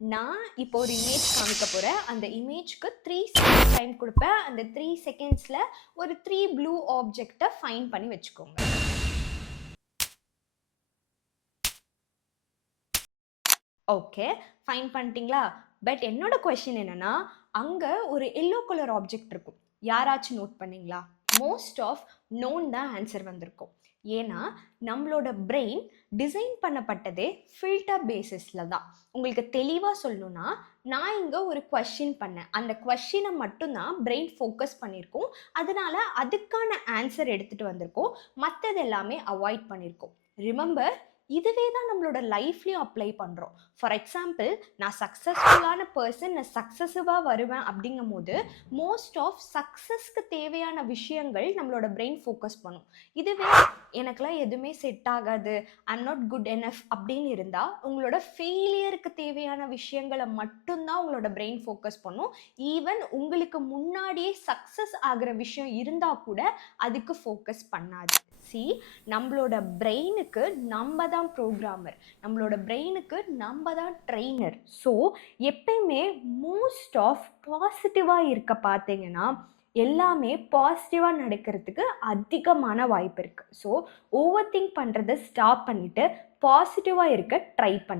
நான் இப்போ ஒரு இமேஜ் காமிக்க போறேன். அந்த இமேஜ்க்கு 3 செகண்ட் டைம் குடுப்பேன். அந்த 3 செகண்ட்ஸ்ல ஒரு 3 ப்ளூ ஆப்ஜெக்ட்ட ஃபைண்ட் பண்ணி வச்சுக்கோங்க. ஓகே. ஃபைண்ட் பண்ணிட்டீங்களா? பட் என்னோட கொஸ்டின் என்னன்னா, அங்க ஒரு எல்லோ கலர் ஆப்ஜெக்ட் இருக்கும். யாராச்சும் நோட் பண்ணீங்களா? மோஸ்ட் ஆஃப் நோன் தான் ஆன்சர் வந்திருக்கும். ஏன்னா, நம்மளோட பிரெயின் டிசைன் பண்ணப்பட்டதே ஃபில்டர் பேசிஸ்ல தான். உங்களுக்கு தெளிவா சொல்லணும்னா, நான் இங்க ஒரு கொஸ்டின் பண்ணேன். அந்த கொஸ்டினை மட்டும் தான் பிரெயின் ஃபோக்கஸ் பண்ணியிருக்கும். அதனால அதுக்கான ஆன்சர் எடுத்துட்டு வந்திருக்கோம். மத்தது எல்லாமே அவாய்ட் பண்ணியிருக்கோம். ரிமெம்பர், இதுவே தான் நம்மளோட லைஃப்லயும் அப்ளை பண்றோம். ஃபார் எக்ஸாம்பிள், நான் சக்ஸஸ்ஃபுல்லான பர்சன், நான் சக்ஸஸிவாக வருவேன் அப்படிங்கும்போது மோஸ்ட் ஆஃப் சக்ஸஸ்க்கு தேவையான விஷயங்கள் நம்மளோட பிரெயின் ஃபோக்கஸ் பண்ணும். இதுவே எனக்குலாம் எதுவுமே செட் ஆகாது, ஐம் நாட் குட் எனஃப் அப்படின்னு இருந்தால் உங்களோட ஃபெயிலியருக்கு தேவையான விஷயங்களை மட்டும்தான் உங்களோட பிரெயின் ஃபோக்கஸ் பண்ணும். ஈவன் உங்களுக்கு முன்னாடியே சக்ஸஸ் ஆகிற விஷயம் இருந்தால் கூட அதுக்கு ஃபோக்கஸ் பண்ணாது. சி, நம்மளோட பிரெயினுக்கு நம்ம தான் ப்ரோக்ராமர், நம்மளோட பிரெயினுக்கு நம்ம தான் ட்ரெயினர். ஸோ எப்பயுமே மோஸ்ட் ஆஃப் பாசிட்டிவாக இருக்க பார்த்தீங்கன்னா எல்லாமே பாசிட்டிவாக நடக்கிறதுக்கு அதிகமான வாய்ப்பு இருக்குது. ஸோ ஓவர் திங்க் பண்ணுறதை ஸ்டாப் பண்ணிவிட்டு பாசிட்டிவாக இருக்க ட்ரை பண்ணு.